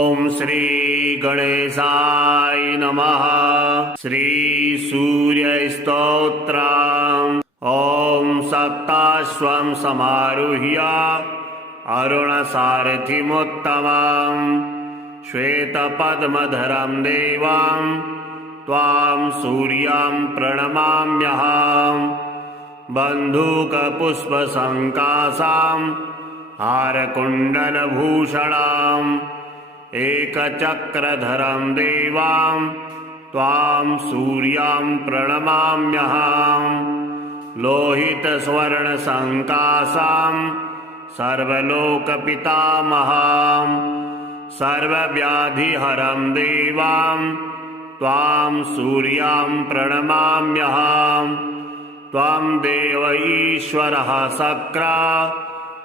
ॐ श्री गणेशाय नमः। श्री सूर्य स्तोत्रम्। ॐ सप्ताश्वं समारुह्य अरुणसारथिमुत्तमम् श्वेतपद्मधरं देवं त्वां सूर्यं प्रणमाम्यहम्। बन्धूकपुष्पसङ्काशां हारकुण्डलभूषणाम् एकचक्रधरं देवां त्वां सूर्यं प्रणमाम्यहम्। लोहितस्वर्णसङ्काशां सर्वलोकपितामहं सर्वव्याधिहरं देवां त्वां सूर्यं प्रणमाम्यहम्। त्वं देव ईश्वरः सक्रा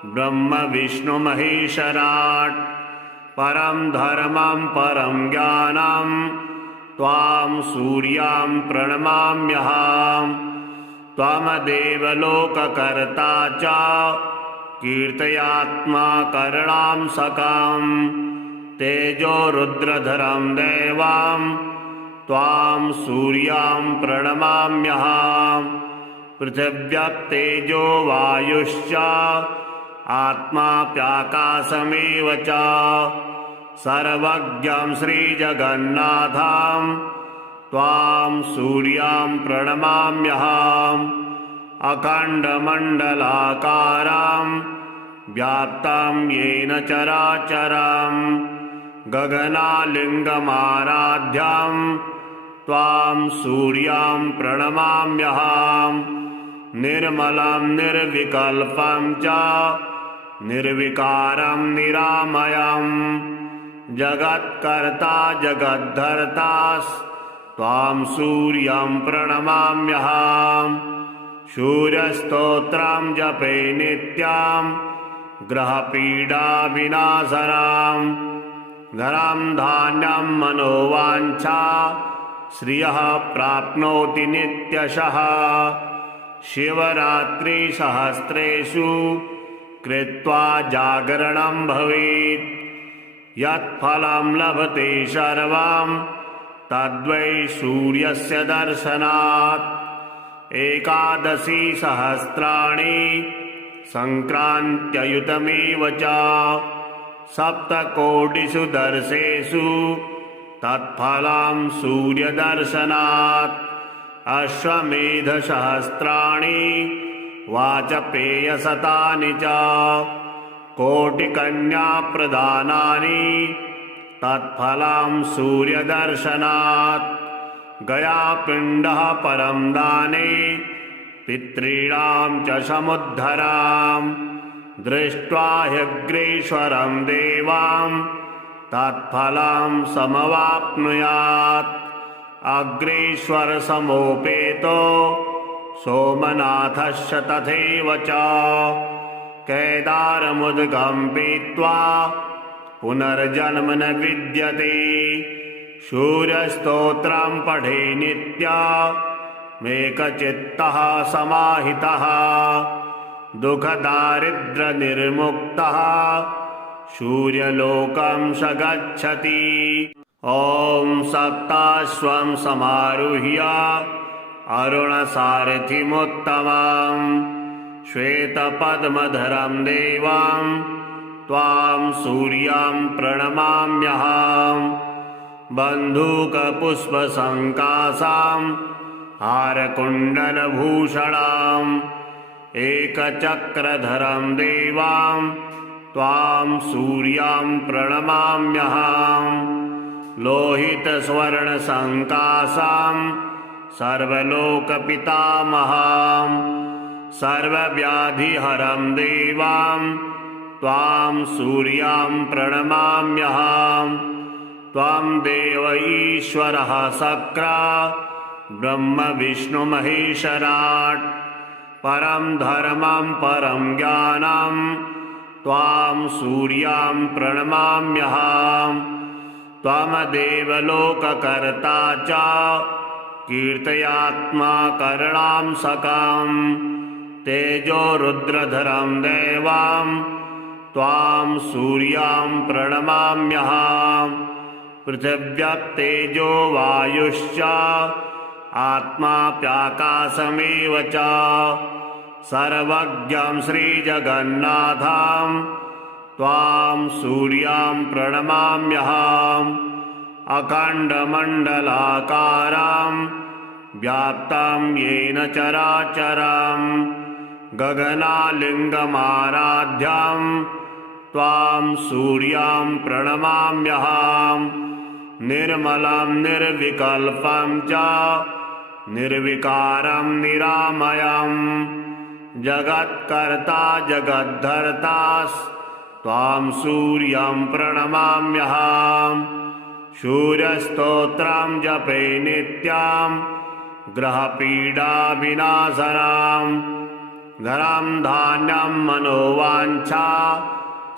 ब्रह्म विष्णु महेश्वराट् परं धर्मं परं ज्ञानं त्वां सूर्यं प्रणमाम्यहम्। त्वमदेव लोककर्ता च कीर्तयात्मा करणांसकं तेजो रुद्रधरं देवं त्वां सूर्यं प्रणमाम्यहम्। पृथिव्यप्तेजो वायुश्च आत्माप्याकाशमेव च सर्वज्ञं श्रीजगन्नाथं त्वां सूर्यं प्रणमाम्यहम्। अखण्डमण्डलाकारं व्याप्तं येन चराचरं गगनालिङ्गमाराध्यं त्वां सूर्यं प्रणमाम्यहम्। निर्मलं निर्विकल्पं च निर्विकारं निरामयं जगत्कर्ता जगद्धर्तास्त्वां सूर्यं प्रणमाम्यहम्। सूर्यस्तोत्रं जपे नित्यं ग्रहपीडाविनाशनं धनं धान्यं मनोवाञ्छा श्रियः प्राप्नोति नित्यशः। शिवरात्रिसहस्रेषु कृत्वा जागरणं भवेत् यत्फलं लभते सर्वं तद्वै सूर्यस्य दर्शनात्। एकादशी सहस्राणि सङ्क्रान्त्ययुतमेव च सप्तकोटिषु दर्शेषु तत्फलं सूर्यदर्शनात्। अश्वमेधसहस्राणि वाजपेयशतानि च कोटिकन्याप्रदानानि तत्फलं सूर्यदर्शनात्। गयापिण्डः परं दाने पितॄणां च समुद्धरां दृष्ट्वा ह्यग्रेश्वरं देवां तत्फलं समवाप्नुयात्। अग्रेश्वरसमोपेतो सोमनाथश्च तथैव च केदारमुद्गं पीत्वा पुनर्जन्म न विद्यते। सूर्यस्तोत्रं पठे नित्यमेकचित्तः समाहितः दुःखदारिद्र्यनिर्मुक्तः सूर्यलोकं स गच्छति। ॐ सप्ताश्वं समारुह्य अरुणसारथिमुत्तमं श्वेतपद्मधरं देवं त्वां सूर्यं प्रणमाम्यहम्। बन्धूकपुष्पसङ्काशां हारकुण्डलभूषणाम् एकचक्रधरं देवां त्वां सूर्यं प्रणमाम्यहम्। लोहितस्वर्णसङ्काशां सर्वलोकपितामहं सर्वव्याधिहरं देवां त्वां सूर्यं प्रणमाम्यहम्। त्वं देव ईश्वरः सक्रा ब्रह्म विष्णु महेश्वराट् परं धर्मं परं ज्ञानं त्वां सूर्यं प्रणमाम्यहम्। त्वमदेव लोककर्ता च कीर्तयात्मा करणांसकं तेजो रुद्रधरं देवं त्वां सूर्यां प्रणमाम्यहम् पृथिव्यप्तेजो वायुश्च आत्माप्याकाशमेव च सर्वज्ञं श्रीजगन्नाथं त्वां सूर्यां प्रणमाम्यहम् अखण्डमण्डलाकारं व्याप्तं येन चराचरं गगनालिङ्गमाराध्यं त्वां सूर्यां प्रणमाम्यहम् निर्मलं निर्विकल्पं च निर्विकारं निरामयं जगत्कर्ता जगद्धर्तास्त्वां सूर्यं प्रणमाम्यहम् सूर्यस्तोत्रं जपे नित्यं ग्रहपीडाविनाशनं धनं धान्यं मनोवाञ्छा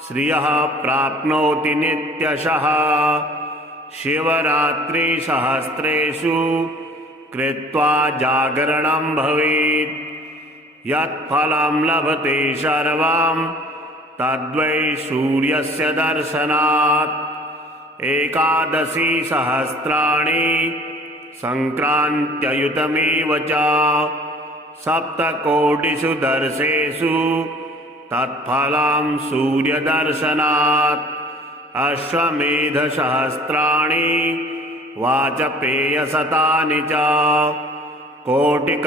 श्रियः प्राप्नोति नित्यशः शिवरात्रिसहस्रेषु कृत्वा जागरणं भवेत् यत्फलं लभते सर्वं तद्वै सूर्यस्य दर्शनात् एकादशी सहस्राणि संक्रान्त्ययुतमेव च सप्तकोटिषु दर्शेषु तत्फलं सूर्यदर्शनात् अश्वमेधसहस्राणि वाजपेयशतानि च कोटिकन्याप्रदानानि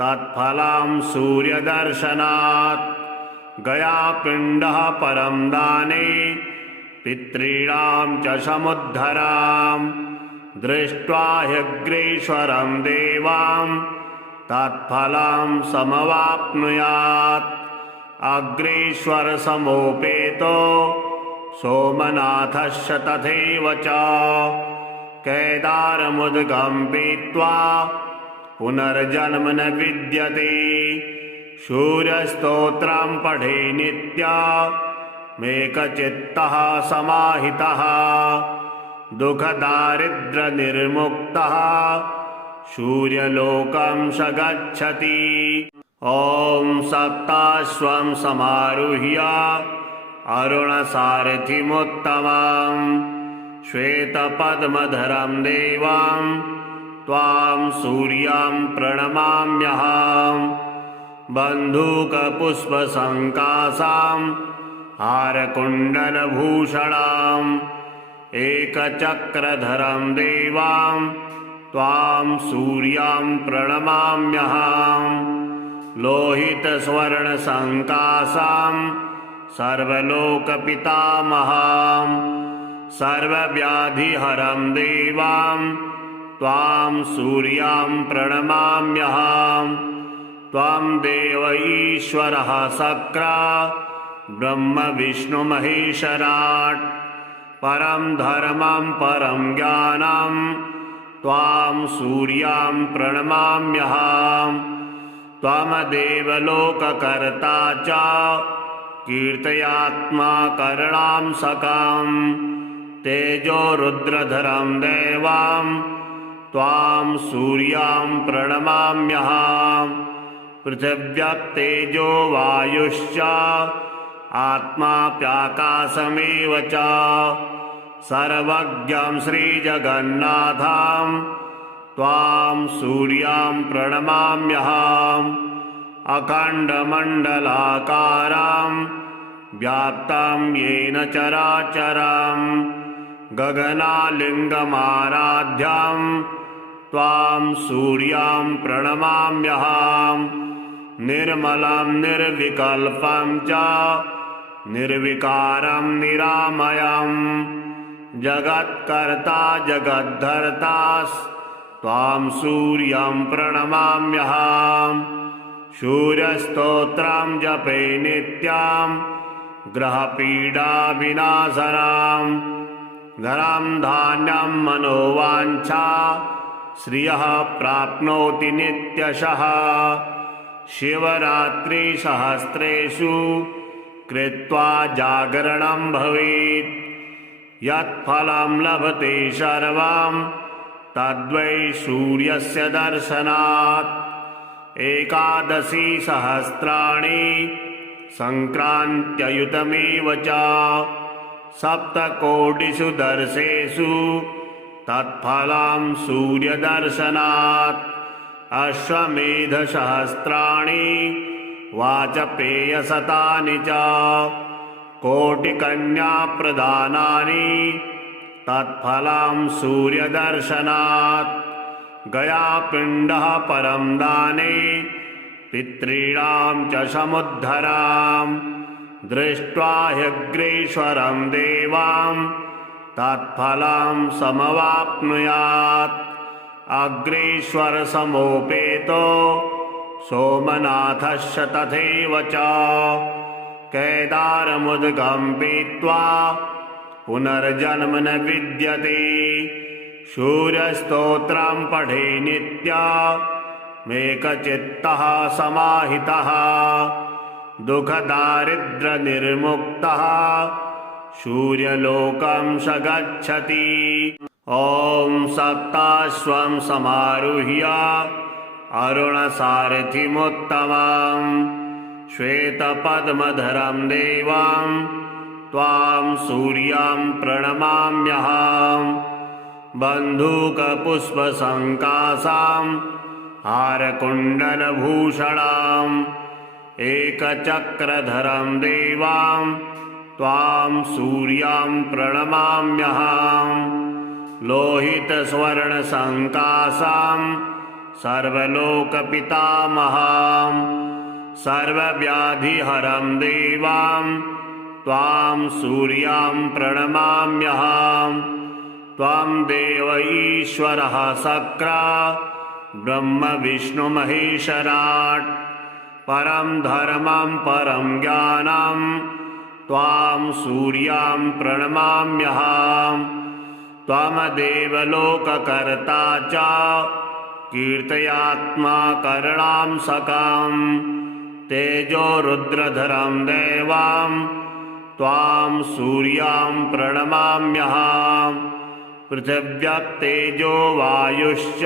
तत्फलं सूर्यदर्शनात् गयापिण्डः परं दाने पितॄणां च समुद्धरां दृष्ट्वा ह्यग्रेश्वरं देवां तत्फलं समवाप्नुयात् अग्रेश्वरसमोपेतो सोमनाथस्य तथैव च केदारमुद्गम्पीत्वा पुनर्जन्म न विद्यते सूर्यस्तोत्रं पठे नित्यमेकचित्तः समाहितः दुःखदारिद्र्यनिर्मुक्तः सूर्यलोकं स गच्छति। ॐ सप्ताश्वं समारुह्य अरुणसारथिमुत्तमं श्वेतपद्मधरं देवं त्वां सूर्यं प्रणमाम्यहम् बन्धूकपुष्पसङ्कासां हारकुण्डलभूषणाम् एकचक्रधरं देवां त्वां सूर्यं प्रणमाम्यहम् लोहितस्वर्णसङ्कासां सर्वलोकपितामहं सर्वव्याधिहरं देवां त्वां सूर्यं प्रणमाम्यहम् त्वं देव ईश्वरः सक्रा ब्रह्म विष्णु महेश्वराट् परं धर्मं परं ज्ञानं त्वां सूर्यं प्रणमाम्यहम् त्वमदेव लोककर्ता च कीर्तयात्मा करणां सकं तेजो रुद्रधरं देवं त्वां सूर्यं प्रणमाम्यहम् पृथिव्यप्तेजो वायुश्च आत्माप्याकाशमेव च सर्वज्ञं श्रीजगन्नाथं त्वां सूर्यं प्रणमाम्यहम् अखण्डमण्डलाकारं व्याप्तं येन चराचरं गगनालिङ्गमाराध्यं त्वां सूर्यं प्रणमाम्यहम् निर्मलं निर्विकल्पं च निर्विकारं निरामयं जगत्कर्ता जगद्धर्तास्त्वां सूर्यं प्रणमाम्यहम् सूर्यस्तोत्रं जपे नित्यं ग्रहपीडाविनाशनं धनं धान्यं मनोवाञ्छा श्रियः प्राप्नोति नित्यशः शिवरात्रिसहस्रेषु कृत्वा जागरणं भवेत् यत्फलं लभते सर्वं तद्वै सूर्यस्य दर्शनात् एकादशी सहस्राणि सङ्क्रान्त्ययुतमेव च सप्तकोटिषु दर्शेषु तत्फलं सूर्यदर्शनात् अश्वमेधसहस्राणि वाजपेयशतानि च कोटिकन्याप्रदानानि तत्फलं सूर्यदर्शनात् गयापिण्डः परं दाने पितॄणां च समुद्धरां दृष्ट्वा ह्यग्रेश्वरं देवां तत्फलं समवाप्नुयात् अग्रेश्वरसमोपेतो सोमनाथस्य तथैव च केदारमुद्गम्पीत्वा पुनर्जन्म न विद्यते सूर्यस्तोत्रं पठे नित्यमेकचित्तः समाहितः दुःखदारिद्र्यनिर्मुक्तः सूर्यलोकं स गच्छति। ॐ सप्ताश्वं समारुह्य अरुणसारथिमुत्तमं श्वेतपद्मधरं देवं त्वां सूर्यं प्रणमाम्यहं बन्धूकपुष्पसङ्कासां हारकुण्डलभूषणाम् एकचक्रधरं देवां त्वां सूर्यं प्रणमाम्यहं लोहितस्वर्णसङ्कासां सर्वलोकपितामहं सर्वव्याधिहरं देवां त्वां सूर्यं प्रणमाम्यहं त्वं देव ईश्वरः शक्रा ब्रह्म विष्णुमहेश्वराट् परं धर्मं परं ज्ञानं त्वां सूर्यं प्रणमाम्यहं त्वमदेव लोककर्ता च कीर्तयात्मा करणां सकं तेजो रुद्रधरं देवं त्वां सूर्यं प्रणमाम्यहं पृथिव्यप्तेजो वायुश्च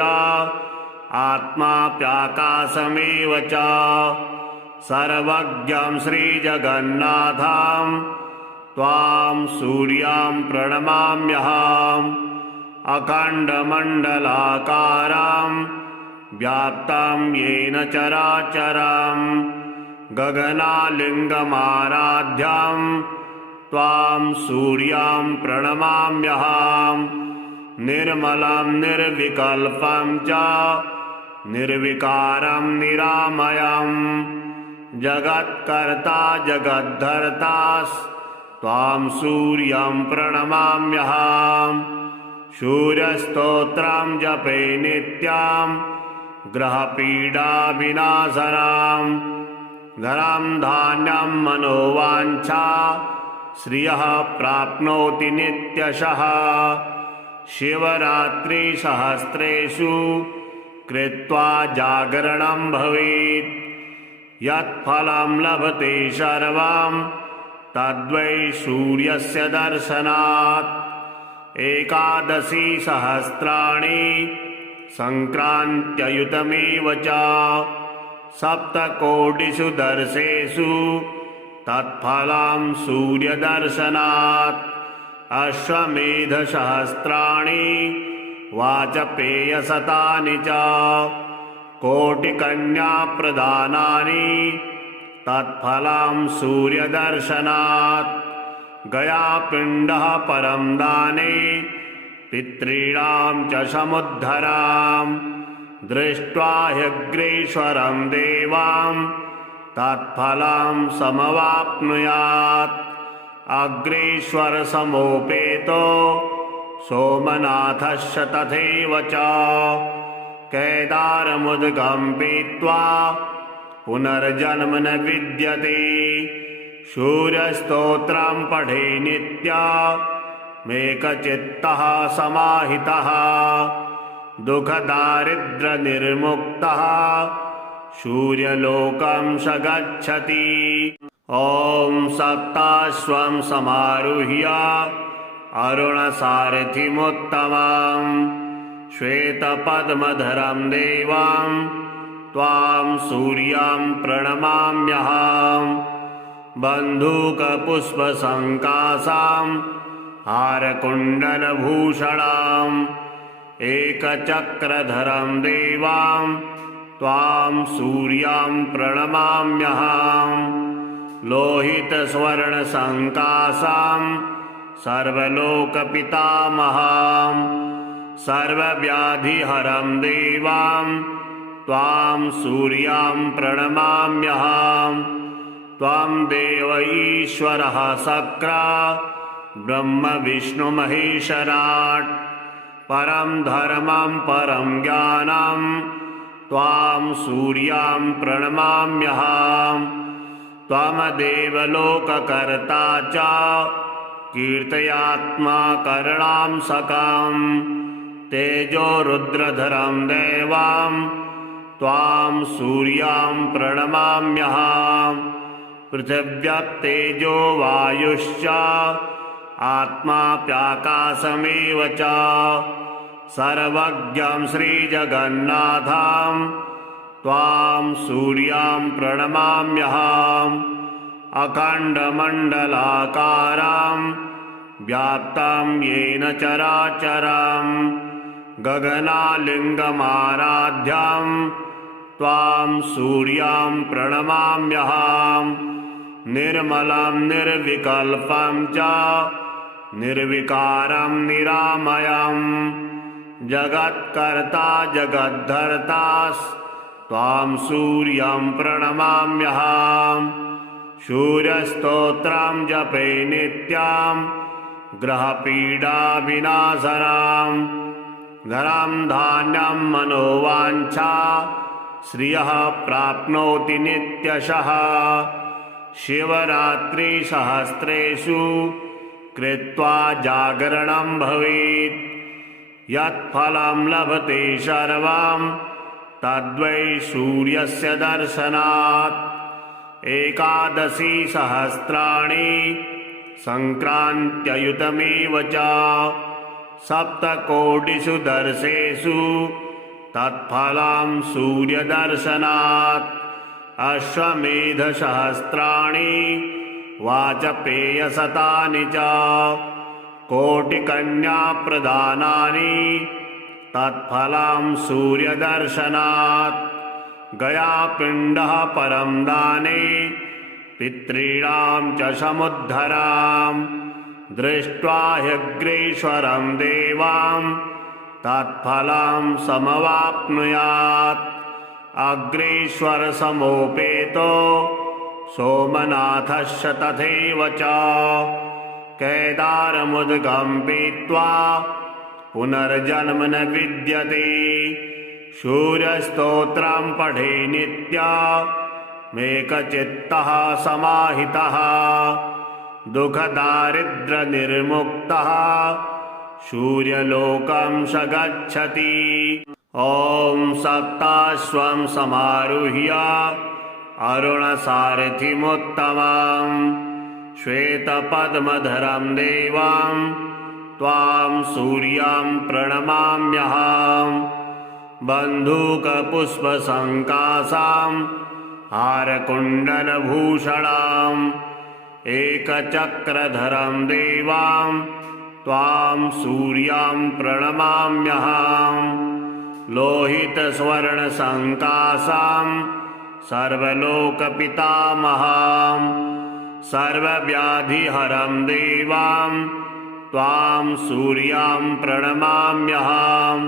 आत्माप्याकाशमेव च सर्वज्ञं श्रीजगन्नाथं त्वां सूर्यं प्रणमाम्यहम् अखण्डमण्डलाकारं व्याप्तं येन चराचरं गगनालिङ्गमाराध्यं त्वां सूर्यं प्रणमाम्यहम् निर्मलं निर्विकल्पं च निर्विकारं निरामयं जगत्कर्ता जगद्धर्ता त्वां सूर्यं प्रणमाम्यहं सूर्यस्तोत्रं जपे नित्यं ग्रहपीडाविनाशनं धनं धान्यं मनोवाञ्छा श्रियः प्राप्नोति नित्यशः शिवरात्रिसहस्रेषु कृत्वा जागरणं भवेत् यत्फलं लभते सर्वं तद्वै सूर्यस्य दर्शनात् एकादशी सहस्राणि सङ्क्रान्त्ययुतमेव च सप्तकोटिषु दर्शेषु तत्फलं सूर्यदर्शनात् अश्वमेधसहस्राणि वाजपेयशतानि च कोटिकन्याप्रदानानि तत्फलं सूर्यदर्शनात् गयापिण्डः परं दाने पितॄणां च समुद्धरां दृष्ट्वा ह्यग्रेश्वरं देवां तत्फलं समवाप्नुयात् अग्रेश्वरसमोपेतो सोमनाथस्य तथैव च केदारमुद्गम्पीत्वा पुनर्जन्म न विद्यते सूर्यस्तोत्रं पठे नित्यमेकचित्तः समाहितः दुःखदारिद्र्यनिर्मुक्तः सूर्यलोकं स गच्छति। ॐ सप्ताश्वं समारुह्य अरुणसारथिमुत्तमं श्वेतपद्मधरं देवं त्वां सूर्यं प्रणमाम्यहम् बन्धूकपुष्पसङ्कासां हारकुण्डलभूषणाम् एकचक्रधरं देवां त्वां सूर्यां प्रणमाम्यहम् लोहितस्वर्णसङ्कासां सर्वलोकपितामहां सर्वव्याधिहरं देवां त्वां सूर्यां प्रणमाम्यहम् त्वां देव ईश्वरः सक्रा ब्रह्म विष्णु महेश्वराट् परं धर्मं परं ज्ञानं त्वां सूर्यां प्रणमाम्यहम् त्वमदेव लोककर्ता च कीर्तयात्मा करणां सकं तेजो रुद्रधरं देवां त्वां सूर्यां प्रणमाम्यहम् पृथिव्यप्तेजो वायुश्च आत्माप्याकाशमेव च सर्वज्ञं श्रीजगन्नाथं त्वां सूर्यां प्रणमाम्यहम् अखण्डमण्डलाकारं व्याप्तं येन चराचरं गगनालिङ्गमाराध्यं त्वां सूर्यां प्रणमाम्यहम् निर्मलं निर्विकल्पं च निर्विकारं निरामयं जगत्कर्ता जगद्धर्तास्त्वां सूर्यं प्रणमाम्यहम् सूर्यस्तोत्रं जपे नित्यं ग्रहपीडाविनाशनं धनं धान्यं मनोवाञ्छा श्रियः प्राप्नोति नित्यशः शिवरात्रिसहस्रेषु कृत्वा जागरणं भवेत् यत्फलं लभते सर्वं तद्वै सूर्यस्य दर्शनात् एकादशी सहस्राणि सङ्क्रान्त्ययुतमेव च सप्तकोटिषु दर्शेषु तत्फलं सूर्यदर्शनात् अश्वमेधसहस्राणि वाजपेयशतानि च कोटिकन्याप्रदानानि तत्फलं सूर्यदर्शनात् गयापिण्डः परं दाने पितॄणां च समुद्धरां दृष्ट्वा ह्यग्रेश्वरं देवां तत्फलं समवाप्नुयात् अग्रेश्वरसमोपेतो सोमनाथस्य तथैव च केदारमुद्गम्पीत्वा पुनर्जन्म न विद्यते सूर्यस्तोत्रं पठे नित्यमेकचित्तः समाहितः दुःखदारिद्र्यनिर्मुक्तः सूर्यलोकं स गच्छति। ॐ सप्ताश्वं समारुह्य अरुणसारथिमुत्तमं श्वेतपद्मधरं देवां त्वां सूर्यां प्रणमाम्यहम् बन्धूकपुष्पसङ्कासां हारकुण्डलभूषणाम् एकचक्रधरं देवां त्वां सूर्यां प्रणमाम्यहम् लोहितस्वर्णसङ्कासां सर्वलोकपितामहां सर्वव्याधिहरं देवां त्वां सूर्यां प्रणमाम्यहम्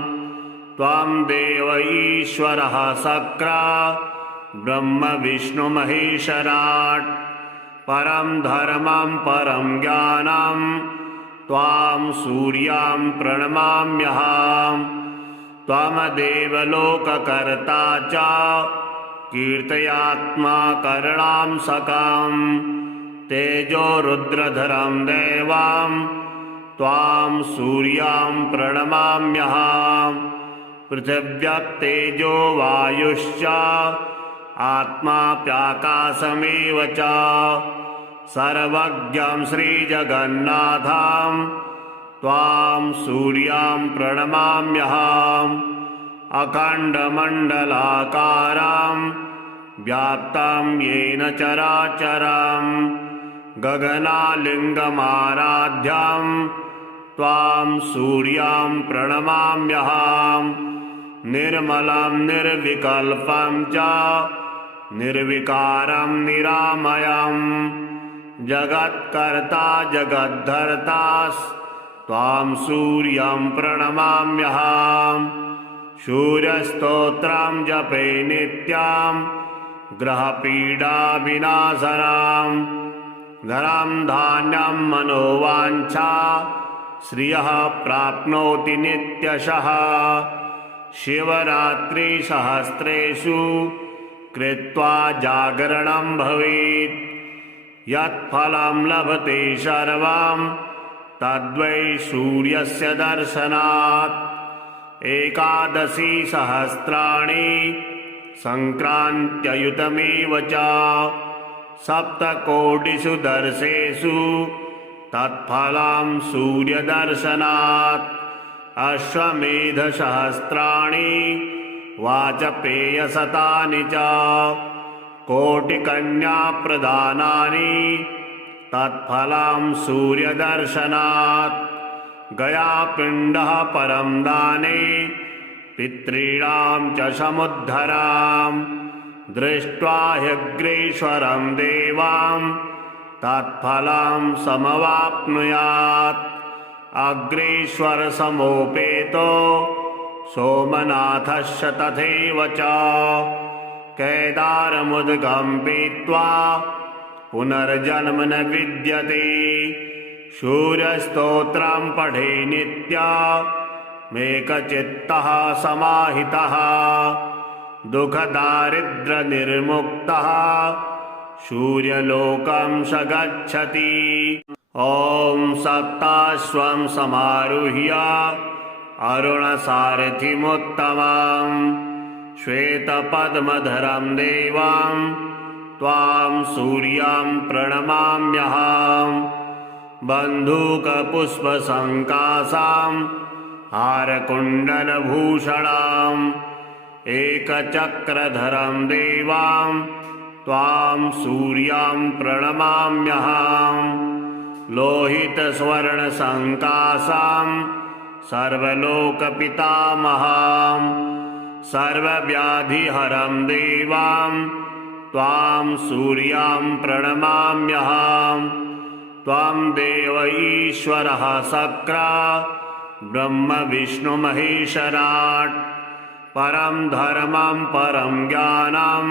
त्वां देव ईश्वरः सक्रा ब्रह्म विष्णु महेश्वराट् परं धर्मं परं ज्ञानं त्वां सूर्यां प्रणमाम्यहम् त्वमदेव लोककर्ता च कीर्तयात्मा करणां सकं तेजो रुद्रधरं देवां त्वां सूर्यां प्रणमाम्यहम् पृथिव्यप्तेजो वायुश्च आत्माप्याकाशमेव च सर्वज्ञं श्रीजगन्नाथं त्वां सूर्यां प्रणमाम्यहम् अखण्डमण्डलाकारं व्याप्तं येन चराचरं गगनालिङ्गमाराध्यं त्वां सूर्यं प्रणमाम्यहम् निर्मलं निर्विकल्पं च निर्विकारं निरामयं जगत्कर्ता जगद्धर्तास्त्वां सूर्यं प्रणमाम्यहम् सूर्यस्तोत्रं जपे नित्यं ग्रहपीडाविनाशनं धनं धान्यं मनोवाञ्छा श्रियः प्राप्नोति नित्यशः शिवरात्रिसहस्रेषु कृत्वा जागरणं भवेत् यत्फलं लभते सर्वं तद्वै सूर्यस्य दर्शनात् एकादशी सहस्राणि सङ्क्रान्त्ययुतमेव च सप्तकोटिषु दर्शेषु तत्फलं सूर्यदर्शनात् अश्वमेधसहस्राणि वाजपेयशतानि च कोटिकन्याप्रदानानि तत्फलं सूर्यदर्शनात् गयापिण्डः परं दाने पितॄणां च समुद्धरां दृष्ट्वा ह्यग्रेश्वरं देवां तत्फलं समवाप्नुयात् अग्रेश्वरसमोपेतो सोमनाथस्य तथैव च केदारमुद्गं पीत्वा पुनर्जन्म न विद्यते सूर्यस्तोत्रं पठे नित्यमेकचित्तः समाहितः दुःखदारिद्र्यनिर्मुक्तः सूर्यलोकं स गच्छति। ॐ सप्ताश्वं समारुह्य अरुणसारथिमुत्तमं श्वेतपद्मधरं देवं त्वां सूर्यं प्रणमाम्यहम् बन्धूकपुष्पसङ्कासां हारकुण्डलभूषणाम् एकचक्रधरं देवां त्वां सूर्यं प्रणमाम्यहम् लोहितस्वर्णसङ्कासां सर्वलोकपितामहं सर्वव्याधिहरं देवां त्वां सूर्यं प्रणमाम्यहम् त्वं देव ईश्वरः सक्रा ब्रह्म विष्णुमहेश्वराट् परं धर्मं परं ज्ञानं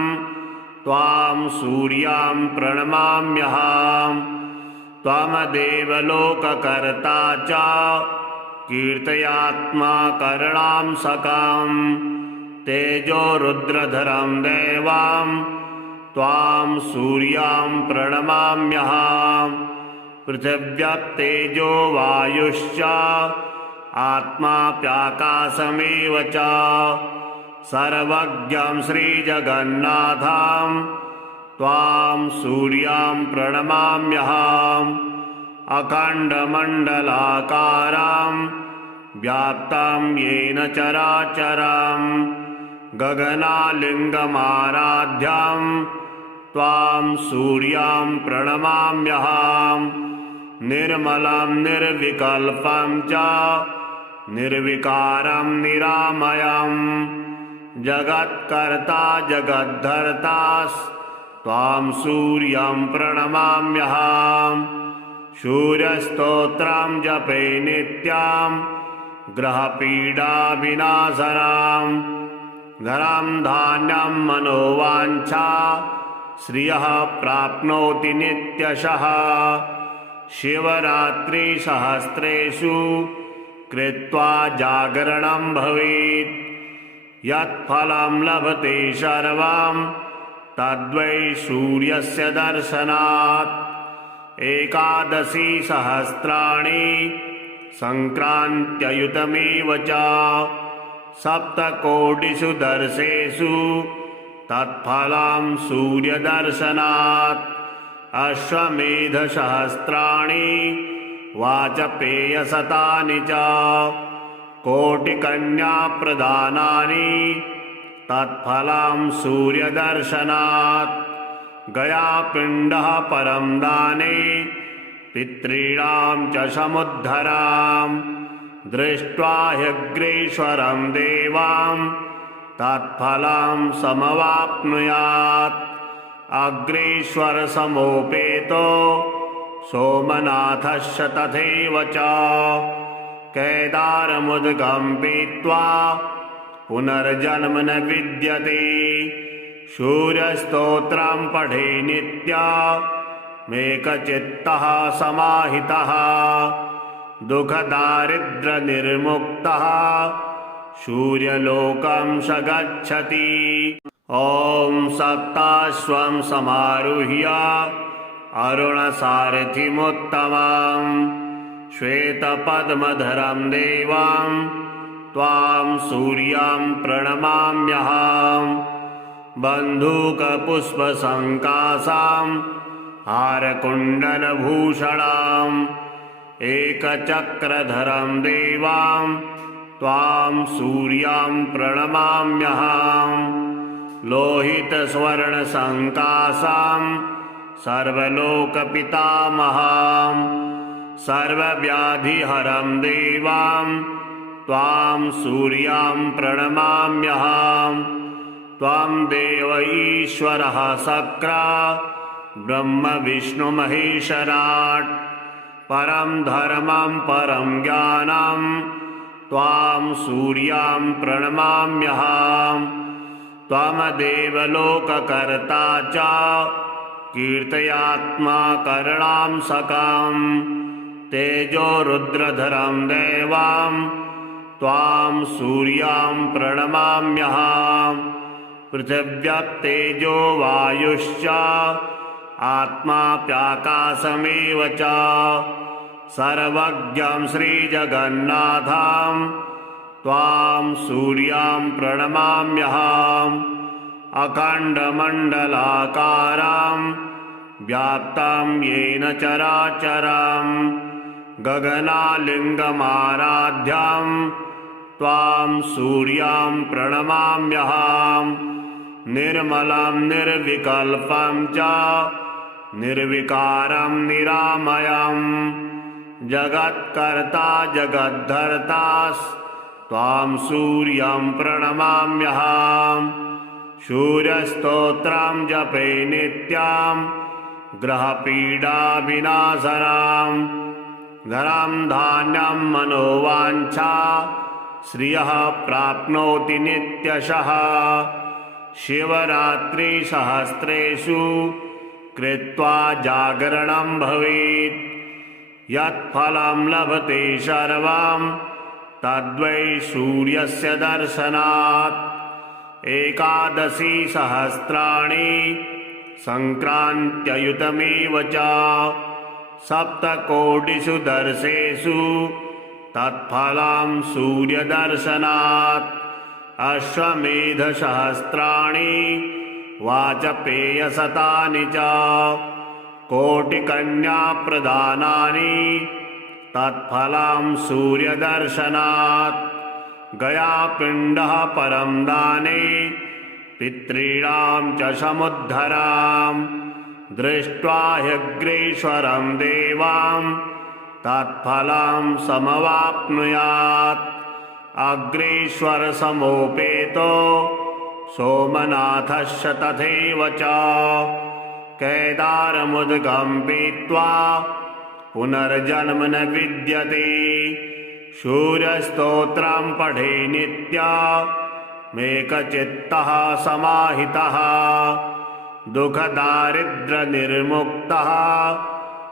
त्वां सूर्यं प्रणमाम्यहम् त्वमदेव लोककर्ता च कीर्तयात्मा करणांसकं तेजो रुद्रधरं देवं त्वां सूर्यं प्रणमाम्यहम् पृथिव्यप्तेजो वायुश्च आत्माप्याकाशमेव च सर्वज्ञं श्रीजगन्नाथं त्वां सूर्यं प्रणमाम्यहम् अखण्डमण्डलाकारं व्याप्तं येन चराचरं गगनालिङ्गमाराध्यं त्वां सूर्यं प्रणमाम्यहम् निर्मलं निर्विकल्पं च निर्विकारं निरामयं जगत्कर्ता जगद्धर्तास्त्वां सूर्यं प्रणमाम्यहम् सूर्यस्तोत्रं जपे नित्यं ग्रहपीडाविनाशनं धनं धान्यं मनोवाञ्छा श्रियः प्राप्नोति नित्यशः शिवरात्रिसहस्रेषु कृत्वा जागरणं भवेत् यत्फलं लभते सर्वं तद्वै सूर्यस्य दर्शनात् एकादशी सहस्राणि सङ्क्रान्त्ययुतमेव च सप्तकोटिषु दर्शेषु तत्फलं सूर्यदर्शनात् अश्वमेधसहस्राणि वाजपेयशतानि च कोटिकन्याप्रदानानि तत्फलं सूर्यदर्शनात्। गयापिण्डः परं दाने पितॄणां च समुद्धरां। दृष्ट्वा ह्यग्रेश्वरं देवां तत्फलं समवाप्नुयात्। अग्रेश्वरसमोपेतो सोमनाथश्च तथैव च। केदारमुद्गं पीत्वा पुनर्जन्म न विद्यते। सूर्यस्तोत्रं पठे नित्यमेकचित्तः समाहितः। दुःखदारिद्र्यनिर्मुक्तः सूर्यलोकं स गच्छति। ॐ सप्ताश्वं समारुह्य अरुणसारथिमुत्तमं। श्वेतपद्मधरं देवं त्वां सूर्यं प्रणमाम्यहम्। बन्धूकपुष्पसङ्कासां हारकुण्डलभूषणाम्। एकचक्रधरं देवां त्वां सूर्यं प्रणमाम्यहम्। लोहितस्वर्णसङ्कासां सर्वलोकपितामहं। सर्वव्याधिहरं देवां त्वां सूर्यं प्रणमाम्यहम्। त्वं देव ईश्वरः शक्रा ब्रह्म विष्णु महेश्वराट्। परं धर्मं परं ज्ञानं त्वां सूर्यं प्रणमाम्यहम्। त्वमदेव लोककर्ता च कीर्तयात्मा करुणांसकं। तेजो रुद्रधरं देवं त्वां सूर्यं प्रणमाम्यहम्। पृथिव्यप्तेजो वायुश्च आत्माप्याकाशमेव च। सर्वज्ञं श्रीजगन्नाथं त्वां सूर्यं प्रणमाम्यहम्। अखण्डमण्डलाकारं व्याप्तं येन चराचरं। गगनालिङ्गमाराध्यं त्वां सूर्यं प्रणमाम्यहम्। निर्मलं निर्विकल्पं च निर्विकारं निरामयं। जगत्कर्ता जगद्धर्ता त्वां सूर्यं प्रणमाम्यहम्। सूर्यस्तोत्रं जपे नित्यं ग्रहपीडाविनाशनं। धनं धान्यं मनोवाञ्छा श्रियः प्राप्नोति नित्यशः। शिवरात्रिसहस्रेषु कृत्वा जागरणं भवेत्। यत्फलं लभते सर्वं तद्वै सूर्यस्य दर्शनात्। एकादशी सहस्राणि सङ्क्रान्त्ययुतमेव च। सप्तकोटिषु दर्शेषु तत्फलं सूर्यदर्शनात्। अश्वमेधसहस्राणि वाजपेयशतानि च। कोटिकन्याप्रदानानि तत्फलं सूर्यदर्शनात्। गयापिण्डः परं दाने पितॄणां च समुद्धरां। दृष्ट्वा ह्यग्रेश्वरं देवां तत्फलं समवाप्नुयात्। अग्रेश्वरसमोपेतो सोमनाथश्च तथैव च। केदारमुद्गं पीत्वा पुनर्जन्म न विद्यते। सूर्यस्तोत्रं पठे नित्यमेकचित्तः समाहितः। दुःखदारिद्र्यनिर्मुक्तः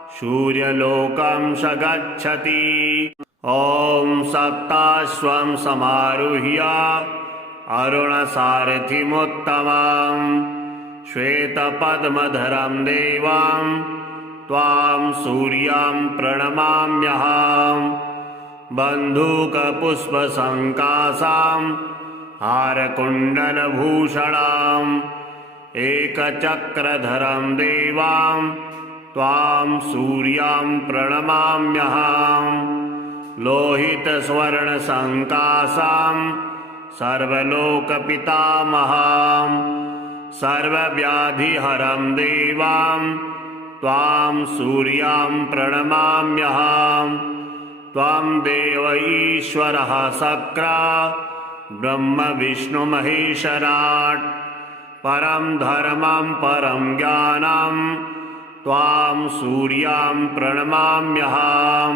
सूर्यलोकं स गच्छति। ॐ सप्ताश्वं समारुह्य अरुणसारथिमुत्तमं। श्वेतपद्मधरं देवं त्वां सूर्यं प्रणमाम्यहम्। बन्धूकपुष्पसङ्कासां हारकुण्डलभूषणाम्। एकचक्रधरं देवां त्वां सूर्यं प्रणमाम्यहम्। लोहितस्वर्णसङ्कासां सर्वलोकपितामहं सर्वव्याधिहरं देवां त्वां सूर्यां प्रणमाम्यहं त्वां देव ईश्वरः सक्रा ब्रह्म विष्णु महेश्वराट् परं धर्मं परं ज्ञानं त्वां सूर्यां प्रणमाम्यहं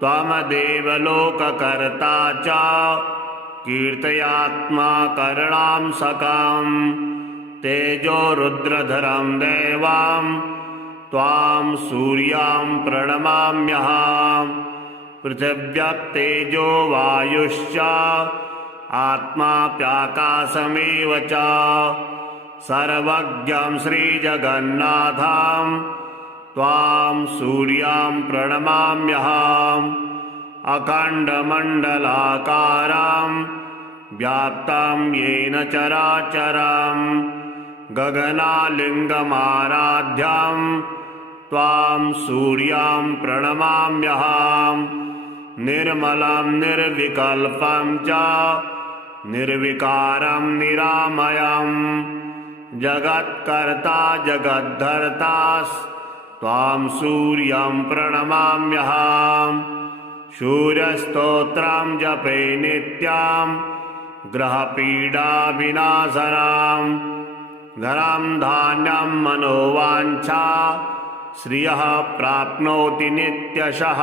त्वमदेव लोककर्ता च कीर्तयात्मा करणां सकं तेजो रुद्रधरं देवां त्वां सूर्यां प्रणमाम्यहं पृथिव्यक्तेजो वायुश्च आत्माप्याकाशमेव च सर्वज्ञं श्रीजगन्नाथं त्वां सूर्यां प्रणमाम्यहम् अखण्डमण्डलाकारं व्याप्तं येन चराचरं गगनालिङ्गमाराध्यं त्वां सूर्यां प्रणमाम्यहं निर्मलं निर्विकल्पं च निर्विकारं निरामयं जगत्कर्ता जगद्धर्तास्त्वां सूर्यं प्रणमाम्यहं सूर्यस्तोत्रं जपे नित्यं ग्रहपीडाविनाशनं धनं धान्यं मनोवाञ्छा श्रियः प्राप्नोति नित्यशः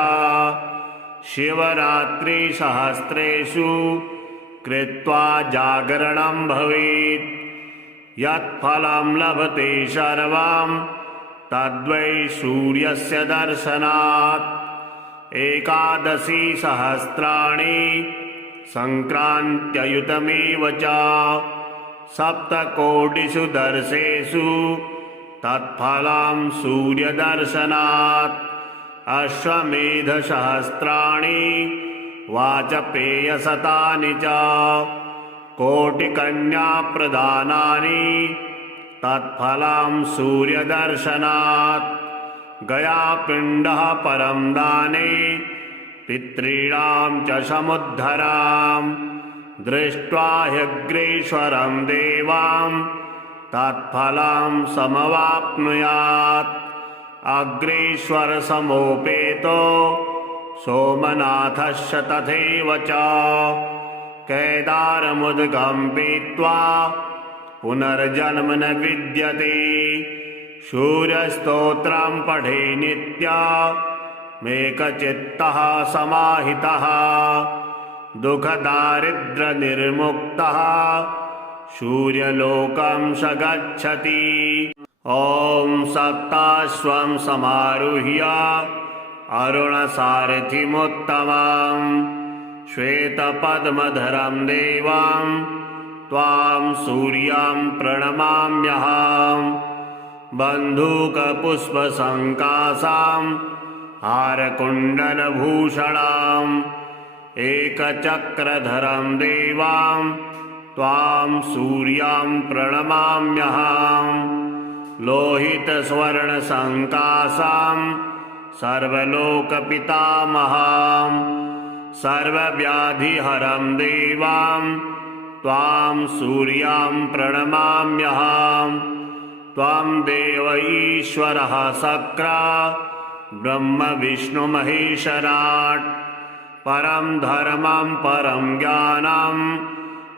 शिवरात्रिसहस्रेषु कृत्वा जागरणं भवेत् यत्फलं लभते सर्वं तद्वै सूर्यस्य दर्शनात् एकादशी सहस्राणि संक्रान्त्ययुतमेव च सप्तकोटिषु दर्शेषु तत्फलं सूर्यदर्शनात् अश्वमेधसहस्राणि वाजपेयशतानि च कोटिकन्याप्रदानानि तत्फलं सूर्यदर्शनात् गयापिण्डः परं दाने पितॄणां च समुद्धरां दृष्ट्वा ह्यग्रेश्वरं देवां तत्फलं समवाप्नुयात् अग्रेश्वरसमोपेतो सोमनाथश्च तथैव च केदारमुद्गं पीत्वा पुनर्जन्म न विद्यते सूर्यस्तोत्रं पठे नित्यमेकचित्तः समाहितः दुःखदारिद्र्यनिर्मुक्तः सूर्यलोकं स गच्छति। ॐ सप्ताश्वं समारुह्य अरुणसारथिमुत्तमं श्वेतपद्मधरं देवां त्वां सूर्यां प्रणमाम्यहं बन्धूकपुष्पसङ्कासां हारकुण्डलभूषणाम् एकचक्रधरं देवां त्वां सूर्यां प्रणमाम्यहं लोहितस्वर्णसङ्कासां सर्वलोकपितामहं सर्वव्याधिहरं देवां त्वां सूर्यां प्रणमाम्यहं त्वं देव ईश्वरः सक्रा ब्रह्म विष्णु महेश्वराट् परं धर्मं परं ज्ञानं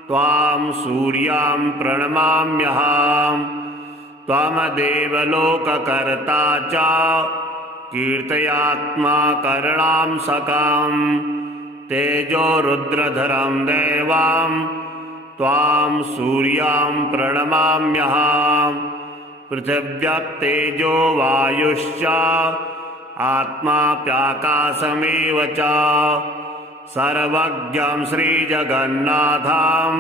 त्वां सूर्यां प्रणमाम्यहं त्वमदेव लोककर्ता च कीर्तयात्मा करणां सकं तेजो रुद्रधरं देवां त्वां सूर्यां प्रणमाम्यहं पृथिव्यक्तेजो वायुश्च आत्माप्याकाशमेव च सर्वज्ञं श्रीजगन्नाथं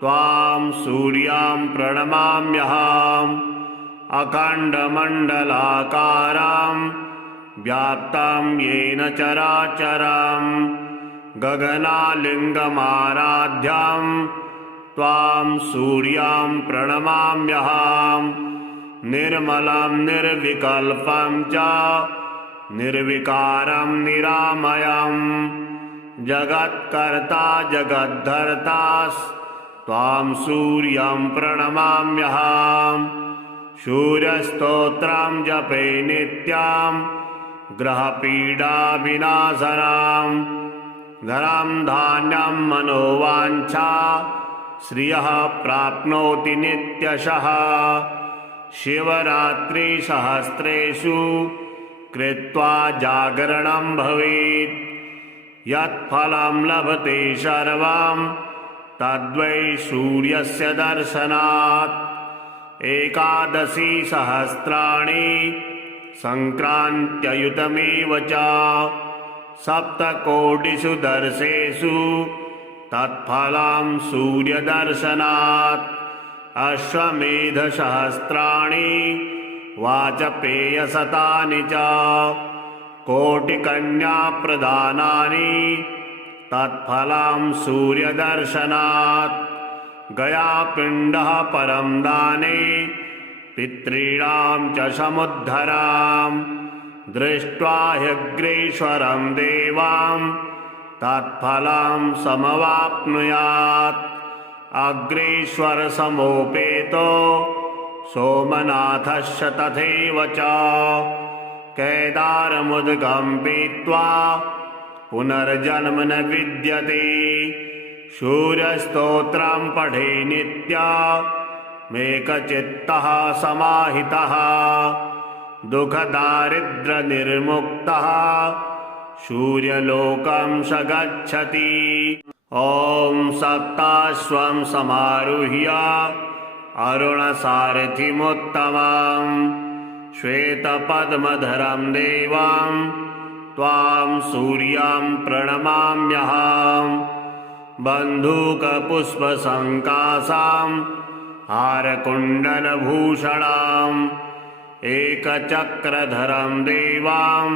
त्वां सूर्यां प्रणमाम्यहम् अखण्डमण्डलाकारं व्याप्तं येन चराचरं गगनालिङ्गमाराध्यं त्वां सूर्यां प्रणमाम्यहं निर्मलं निर्विकल्पं च निर्विकारं निरामयं जगत्कर्ता जगद्धर्तास्त्वां सूर्यं प्रणमाम्यहम् सूर्यस्तोत्रं जपे नित्यां ग्रहपीडाविनाशनां धनं धान्यं मनोवाञ्छा श्रियः प्राप्नोति नित्यशः शिवरात्रिसहस्रेषु कृत्वा जागरणं भवेत् यत्फलं लभते सर्वं तद्वै सूर्यस्य दर्शनात् एकादशी सहस्राणि संक्रान्त्ययुतमेव च सप्तकोटिषु दर्शेषु तत्फलं सूर्यदर्शनात् अश्वमेधसहस्राणि वाजपेयशतानि च कोटिकन्याप्रदानानि तत्फलं सूर्यदर्शनात् गयापिण्डः परं दाने पितॄणां च समुद्धरां दृष्ट्वा ह्यग्रेश्वरं देवां तत्फलं समवाप्नुयात् अग्रेश्वरसमोपेतो सोमनाथस्य तथैव च केदारमुद्गं पीत्वा पुनर्जन्म न विद्यते सूर्यस्तोत्रं पठे नित्यमेकचित्तः समाहितः दुःखदारिद्र्यनिर्मुक्तः सूर्यलोकं स गच्छति। ॐ सप्ताश्वं समारुह्य अरुणसारथिमुत्तमं श्वेतपद्मधरं देवं त्वां सूर्यं प्रणमाम्यहम् बन्धूकपुष्पसङ्कासां हारकुण्डलभूषणाम् एकचक्रधरं देवां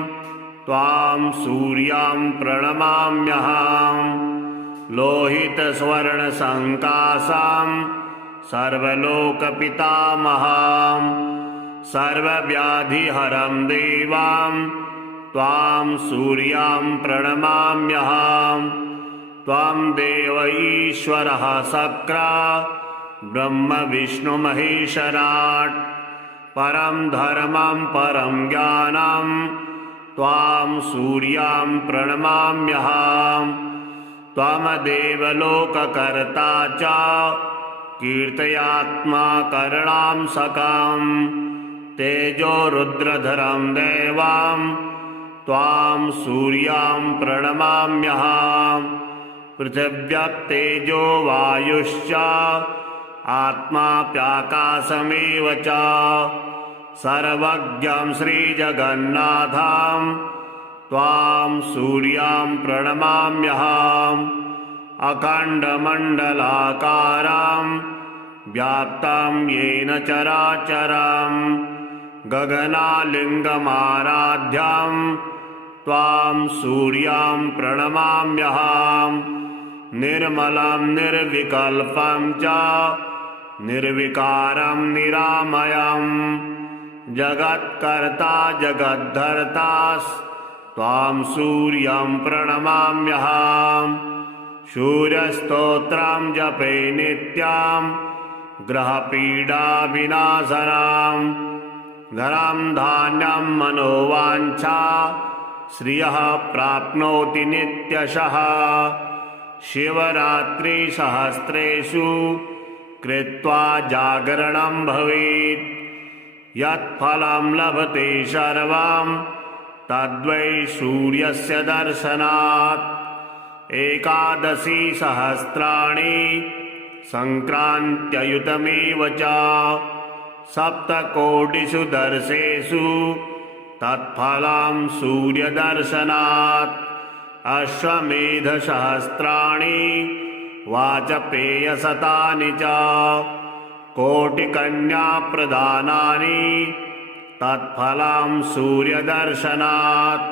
त्वां सूर्यं प्रणमाम्यहम् लोहितस्वर्णसङ्कासां सर्वलोकपितामहं सर्वव्याधिहरं देवां त्वां सूर्यं प्रणमाम्यहम् त्वं देव ईश्वरः शक्रा ब्रह्म विष्णु महेश्वराट् परं धर्मं परं ज्ञानं त्वां सूर्यं प्रणमाम्यहम् त्वमदेव लोककर्ता च कीर्तयात्मा करुणांसकं तेजो रुद्रधरं देवं त्वां सूर्यं प्रणमाम्यहम् पृथिव्यक्तेजो वायुश्च आत्माप्याकाशमेव च सर्वज्ञं श्रीजगन्नाथं त्वां सूर्यं प्रणमाम्यहम् अखण्डमण्डलाकारं व्याप्तं येन चराचरं गगनालिङ्गमाराध्यं त्वां सूर्यं प्रणमाम्यहम् निर्मलं निर्विकल्पं च निर्विकारं निरामयं जगत्कर्ता जगद्धर्तास्त्वां सूर्यं प्रणमाम्यहम् सूर्यस्तोत्रं जपे नित्यं ग्रहपीडाविनाशनां धनं धान्यं मनोवाञ्छा श्रियः प्राप्नोति नित्यशः शिवरात्रिसहस्रेषु कृत्वा जागरणं भवेत् यत्फलं लभते सर्वं तद्वै सूर्यस्य दर्शनात् एकादशी सहस्राणि संक्रान्त्ययुतमेव च सप्तकोटिषु दर्शेषु तत्फलं सूर्यदर्शनात् अश्वमेधसहस्राणि वाजपेयशतानि च कोटिकन्याप्रदानानि तत्फलं सूर्यदर्शनात्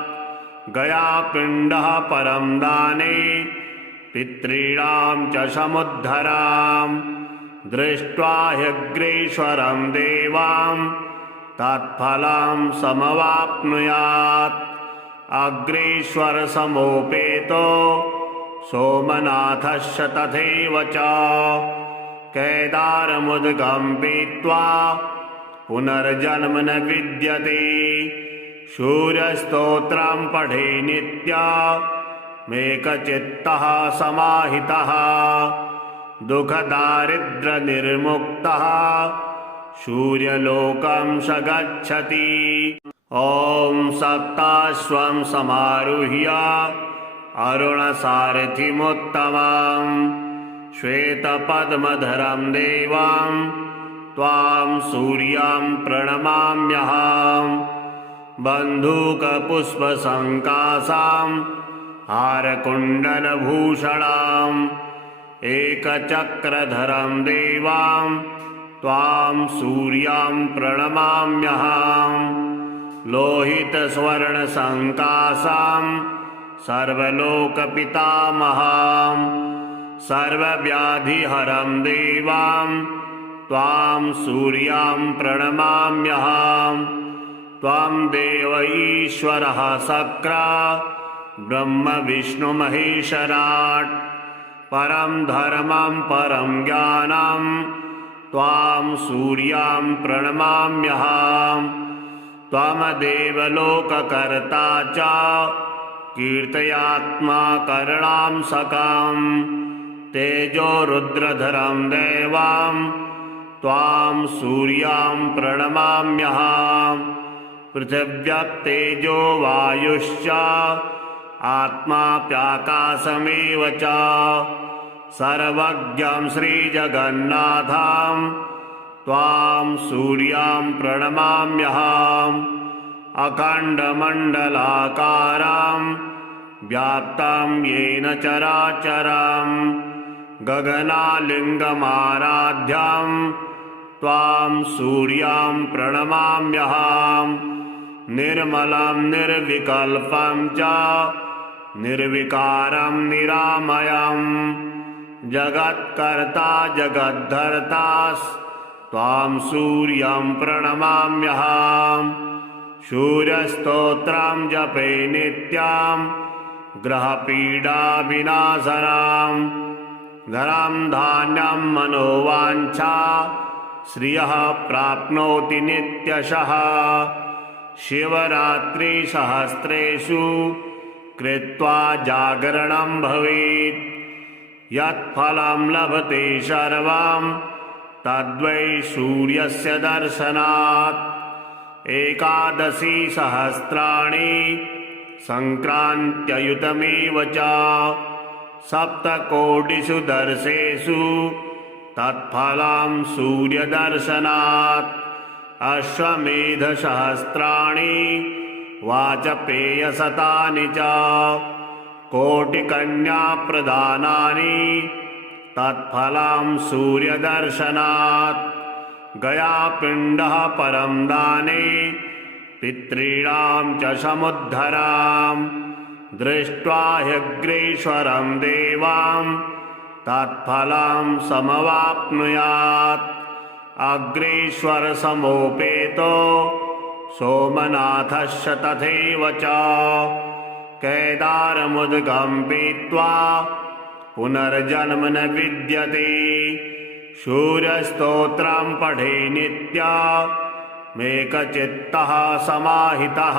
गयापिण्डः परं दाने पितॄणां च समुद्धरां दृष्ट्वा ह्यग्रेश्वरं देवां तत्फलं समवाप्नुयात् अग्रेश्वरसमोपेतो सोमनाथश्च तथैव च केदारमुद्गम्पीत्वा पुनर्जन्म न विद्यते सूर्यस्तोत्रं पठे नित्यमेकचित्तः समाहितः दुःखदारिद्र्यनिर्मुक्तः सूर्यलोकं स गच्छति। ॐ सप्ताश्वं समारुह्य अरुणसारथिमुत्तमं श्वेतपद्मधरं देवं त्वां सूर्यं प्रणमाम्यहम् बन्धूकपुष्पसङ्कासां हारकुण्डलभूषणाम् एकचक्रधरं देवां त्वां सूर्यं प्रणमाम्यहम् लोहितस्वर्णसङ्कासां सर्वलोकपितामहं सर्वव्याधिहरं देवां त्वां सूर्यं प्रणमाम्यहम् त्वं देव ईश्वरः शक्रा ब्रह्म विष्णु महेश्वराट् परं धर्मं परं ज्ञानं त्वां सूर्यं प्रणमाम्यहम् त्वमदेव लोककर्ता च कीर्तयात्मा करणां सकं तेजो रुद्रधरं देवं त्वां सूर्यं प्रणमाम्यहम् पृथिव्यक्तेजो वायुश्च आत्माप्याकाशमेव च सर्वज्ञं श्रीजगन्नाथं त्वां सूर्यं प्रणमाम्यहम् अखण्डमण्डलाकारं व्याप्तं येन चराचरं गगनालिङ्गमाराध्यं त्वां सूर्यं प्रणमाम्यहम् निर्मलं निर्विकल्पं च निर्विकारं निरामयं जगत्कर्ता जगद्धर्तास्त्वां सूर्यं प्रणमाम्यहम् सूर्यस्तोत्रं जपे नित्यं ग्रहपीडाविनाशनं धनं धान्यं मनोवाञ्छा श्रियः प्राप्नोति नित्यशः शिवरात्रिसहस्रेषु कृत्वा जागरणं भवेत् यत्फलं लभते सर्वं तद्वै सूर्यस्य दर्शनात् एकादशी सहस्राणि सङ्क्रान्त्ययुतमेव च सप्तकोटिषु दर्शेषु तत्फलं सूर्यदर्शनात् अश्वमेधसहस्राणि वाजपेयशतानि च कोटिकन्याप्रदानानि तत्फलं सूर्यदर्शनात् गयापिण्डः परं दाने पितॄणां च समुद्धरां दृष्ट्वा ह्यग्रेश्वरं देवां तत्फलं समवाप्नुयात् अग्रेश्वरसमोपेतो सोमनाथश्च तथैव च केदारमुद्गम्पीत्वा पुनर्जन्म न विद्यते सूर्यस्तोत्रं पठे नित्यमेकचित्तः समाहितः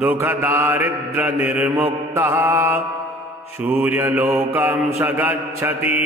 दुःखदारिद्र्यनिर्मुक्तः सूर्यलोकं स गच्छति।